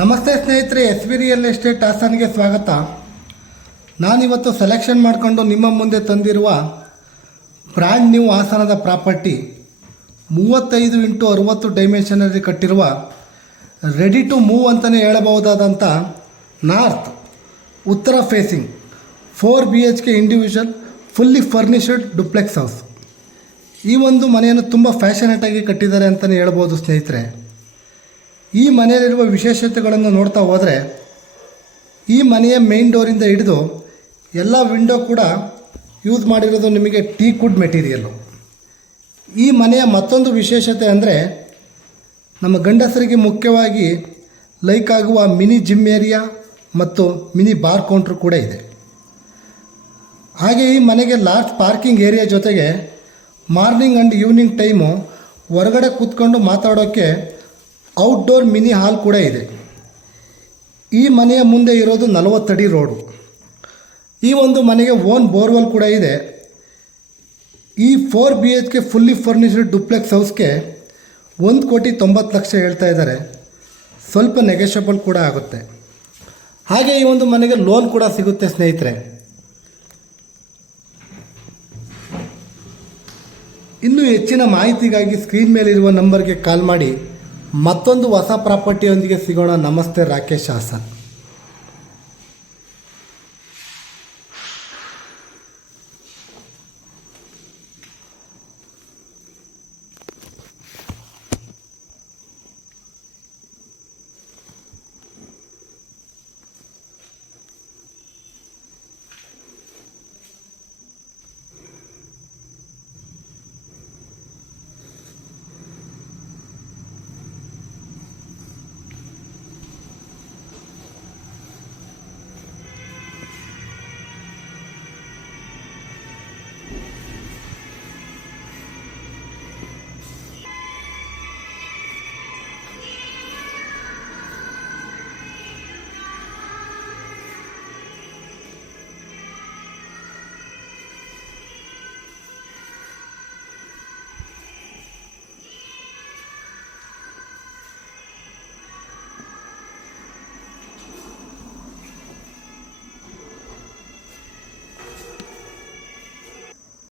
ನಮಸ್ತೆ ಸ್ನೇಹಿತರೆ, S V real estate ಹಾಸನ್ಗೆ ಸ್ವಾಗತ. ನಾನಿವತ್ತು ಸೆಲೆಕ್ಷನ್ ಮಾಡಿಕೊಂಡು ನಿಮ್ಮ ಮುಂದೆ ತಂದಿರುವ ಬ್ರ್ಯಾಂಡ್ ನ್ಯೂ ಹಾಸನದ ಪ್ರಾಪರ್ಟಿ 35x60 ಡೈಮೆನ್ಷನಲ್ಲಿ ಕಟ್ಟಿರುವ ರೆಡಿ ಟು ಮೂವ್ ಅಂತಲೇ ಹೇಳಬಹುದಾದಂಥ ನಾರ್ತ್ ಉತ್ತರ facing 4 BHK individual fully furnished duplex house. ಈ ಒಂದು ಮನೆಯನ್ನು ತುಂಬ ಫ್ಯಾಷನೇಟಾಗಿ ಕಟ್ಟಿದ್ದಾರೆ ಅಂತಲೇ ಹೇಳ್ಬೋದು ಸ್ನೇಹಿತರೆ. ಈ ಮನೆಯಲ್ಲಿರುವ ವಿಶೇಷತೆಗಳನ್ನು ನೋಡ್ತಾ ಹೋದರೆ ಈ ಮನೆಯ ಮೇನ್ ಡೋರಿಂದ ಹಿಡಿದು ಎಲ್ಲ ವಿಂಡೋ ಕೂಡ ಯೂಸ್ ಮಾಡಿರೋದು ನಿಮಗೆ ಟೀಕ್ ವುಡ್ ಮೆಟೀರಿಯಲ್ಲು. ಈ ಮನೆಯ ಮತ್ತೊಂದು ವಿಶೇಷತೆ ಅಂದರೆ ನಮ್ಮ ಗಂಡಸರಿಗೆ ಮುಖ್ಯವಾಗಿ ಲೈಕ್ ಆಗುವ ಮಿನಿ ಜಿಮ್ ಏರಿಯಾ ಮತ್ತು ಮಿನಿ ಬಾರ್ ಕೌಂಟ್ರ್ ಕೂಡ ಇದೆ. ಹಾಗೆ ಈ ಮನೆಗೆ ಲಾರ್ಜ್ ಪಾರ್ಕಿಂಗ್ ಏರಿಯಾ ಜೊತೆಗೆ ಮಾರ್ನಿಂಗ್ ಆ್ಯಂಡ್ ಈವ್ನಿಂಗ್ ಟೈಮು ಹೊರಗಡೆ ಕೂತ್ಕೊಂಡು ಮಾತಾಡೋಕ್ಕೆ ಔಟ್ಡೋರ್ ಮಿನಿ ಹಾಲ್ ಕೂಡ ಇದೆ. ಈ ಮನೆಯ ಮುಂದೆ ಇರೋದು 40 ಅಡಿ ರೋಡು. ಈ ಒಂದು ಮನೆಗೆ ಓನ್ ಬೋರ್ವೆಲ್ ಕೂಡ ಇದೆ. ಈ 4 BHK ಫುಲ್ಲಿ ಫರ್ನಿಷ್ಡ್ ಡುಪ್ಲೆಕ್ಸ್ ಹೌಸ್ಗೆ 1,90,00,000 ಹೇಳ್ತಾ ಇದ್ದಾರೆ. ಸ್ವಲ್ಪ ನೆಗೆಷಬಲ್ ಕೂಡ ಆಗುತ್ತೆ. ಹಾಗೆ ಈ ಒಂದು ಮನೆಗೆ ಲೋನ್ ಕೂಡ ಸಿಗುತ್ತೆ ಸ್ನೇಹಿತರೆ. ಇನ್ನೂ ಹೆಚ್ಚಿನ ಮಾಹಿತಿಗಾಗಿ ಸ್ಕ್ರೀನ್ ಮೇಲಿರುವ ನಂಬರ್ಗೆ ಕಾಲ್ ಮಾಡಿ. ಮತ್ತೊಂದು ಹೊಸ ಪ್ರಾಪರ್ಟಿಯೊಂದಿಗೆ ಸಿಗೋಣ. ನಮಸ್ತೆ, ರಾಕೇಶ್ ಹಾಸನ್.